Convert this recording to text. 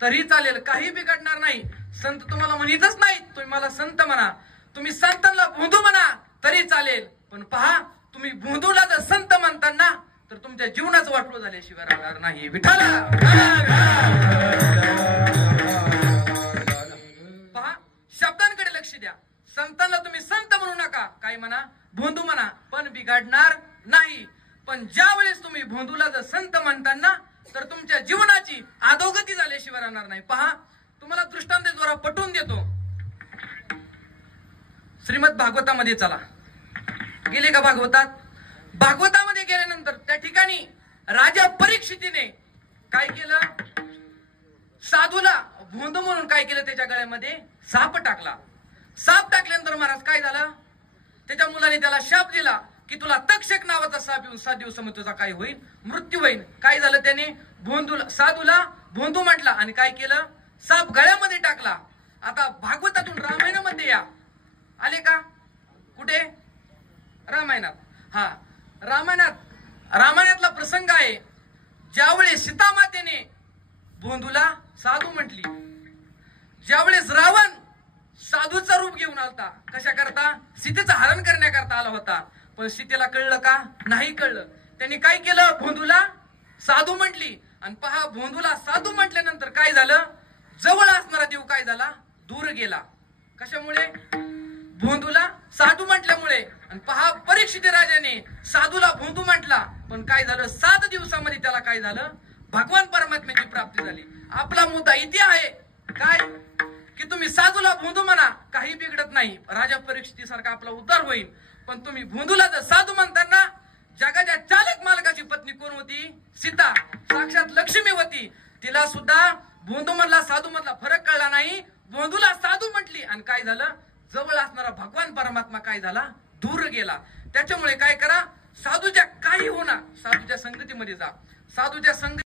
तरी चालेल, काही बिघडणार नाही. संत तुम्हाला म्हणतच नाही, तुम्ही मला संत म्हणा, तुम्ही संतांना भोंदू म्हणा तरी चालेल. पण पहा, तुम्ही भोंदूला जर संत म्हणताना तर तुमच्या जीवनाचं वाटलं झाल्याशिवाय राहणार नाही. विठाला पहा, शब्दांकडे लक्ष द्या. संतांना तुम्ही संत म्हणू नका, काय म्हणा, भोंदू म्हणा, पण बिघडणार नाही. पण ज्या वेळेस तुम्ही भोंदूला जर संत म्हणताना तर तुमच्या जीवनाची अधोगती झाल्याशिवाय राहणार नाही. पहा, तुम्हाला दृष्टांताद्वारा पटवून देतो. श्रीमद भागवतामध्ये चला, गेले का भागवतात? भागवतामध्ये गेल्यानंतर त्या ठिकाणी राजा परीक्षितीने काय केलं? साधूला भोंदू म्हणून काय केलं? त्याच्या गळ्यामध्ये साप टाकला. साप टाकल्यानंतर महाराज काय झालं? त्याच्या मुलाने त्याला शाप दिला की तुला तक्षक नावाचा साप येऊन 7 दिवसामध्ये तुझा काय होईल? मृत्यू होईल. काय झालं? त्याने साधूला भोंदू म्हटला आणि काय केलं? साप गळ्यामध्ये टाकला. आता भागवतातून रामायणामध्ये या, आले का? कुठे? रामायणात. हा, रामायणातला प्रसंग आहे. ज्यावेळेस सीतामातेने भोंदूला साधू म्हटली, ज्यावेळेस रावण साधूचा रूप घेऊन आलता, कशा करता? सीतेचं हरण करण्याकरता आला होता. पण सीतेला कळलं का? नाही कळलं. त्यांनी काय केलं? भोंदूला साधू म्हटली. आणि पहा, भोंदूला साधू म्हटल्यानंतर काय झालं? जवळ असणारा देव काय झाला? दूर गेला. कशामुळे? भोंदूला साधू म्हटल्यामुळे. आणि पहा, परीक्षित राजाने साधूला भोंदू म्हटला, पण काय झालं? 7 दिवसामध्ये त्याला काय झालं? भगवान परमात्म्याची प्राप्ती झाली. आपला मुद्दा इथे आहे काय? की तुम्ही साधूला भोंदू म्हणा, काही बिघडत नाही, राजा परीक्षितीसारखा आपला उद्धार होईल. पण तुम्ही भोंदूला जर साधू म्हणताना, जगाच्या चालक मालकाची पत्नी कोण होती? सीता, साक्षात लक्ष्मी होती. तिला सुद्धा भोंदू म्हणला, साधू मधला फरक कळला नाही. भोंदूला साधू म्हटली आणि काय झालं? जवळ असणारा भगवान परमात्मा काय झाला? दूर गेला. त्याच्यामुळे काय करा? साधूच्या काही होणार, साधूच्या संगतीमध्ये जा. साधूच्या संगती